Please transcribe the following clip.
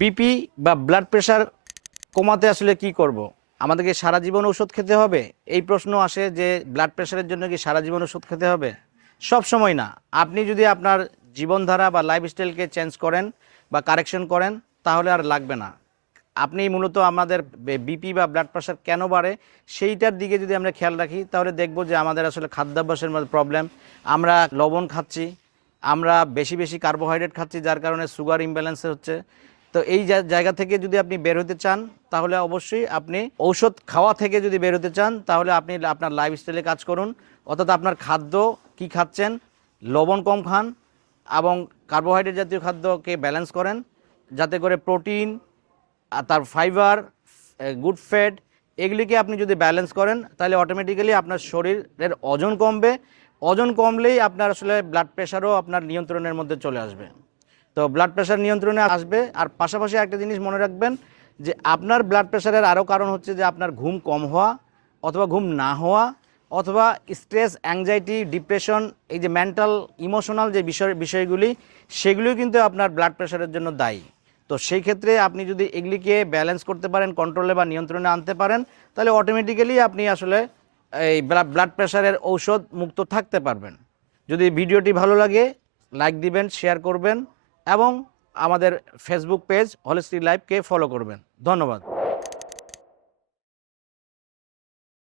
BP বা blood pressure কমাতে আসলে কি করব? আমাদেরকে সারা জীবন ওষুধ খেতে হবে? এই প্রশ্ন আসে যে ব্লাড প্রেশারের জন্য কি সারা জীবন ওষুধ খেতে হবে? সব সময় না। আপনি যদি আপনার জীবনধারা বা লাইফস্টাইলকে চেঞ্জ করেন বা কারেকশন করেন তাহলে আর লাগবে না। আপনি মূলত আমাদের বিপি বা ব্লাড প্রেশার কেন বাড়ে সেইটার দিকে যদি আমরা খেয়াল রাখি তাহলে দেখব যে আমাদের আসলে খাদ্যাভ্যাসের মধ্যে প্রবলেম। আমরা লবণ খাচ্ছি, আমরা বেশি বেশি কার্বোহাইড্রেট খাচ্ছি, যার কারণে সুগার ইমব্যালেন্স হচ্ছে। তো এই জায়গা থেকে যদি আপনি বের হতে চান তাহলে অবশ্যই আপনি ঔষধ খাওয়া থেকে যদি বের হতে চান তাহলে আপনি আপনার লাইফস্টাইলে কাজ করুন। অর্থাৎ আপনার খাদ্য কি খাচ্ছেন, লবণ কম খান এবং কার্বোহাইড্রেট জাতীয় খাদ্যকে ব্যালেন্স করেন, যাতে করে প্রোটিন আর তার ফাইবার, গুড ফ্যাট, এগুলিকে আপনি যদি ব্যালেন্স করেন তাহলে অটোমেটিক্যালি আপনার শরীরের ওজন কমবে। ওজন কমলেই আপনার আসলে ব্লাড প্রেশারও আপনার নিয়ন্ত্রণের মধ্যে চলে আসবে। তো ব্লাড প্রেশার নিয়ন্ত্রণে আসবে। আর পাশাপাশি একটা জিনিস মনে রাখবেন যে আপনার ব্লাড প্রেশারের আরও কারণ হচ্ছে যে আপনার ঘুম কম হওয়া অথবা ঘুম না হওয়া অথবা স্ট্রেস, অ্যাংজাইটি, ডিপ্রেশন, এই যে মেন্টাল ইমোশনাল যে বিষয়গুলি সেগুলিও কিন্তু আপনার ব্লাড প্রেশারের জন্য দায়ী। তো সেই ক্ষেত্রে আপনি যদি এগুলিকে ব্যালেন্স করতে পারেন, কন্ট্রোলে বা নিয়ন্ত্রণে আনতে পারেন, তাহলে অটোমেটিক্যালি আপনি আসলে এই ব্লাড প্রেশারের ঔষধ মুক্ত থাকতে পারবেন। যদি ভিডিওটি ভালো লাগে লাইক দিবেন, শেয়ার করবেন এবং আমাদের ফেসবুক পেজ হলিস্টিক লাইফকে ফলো করবেন। ধন্যবাদ।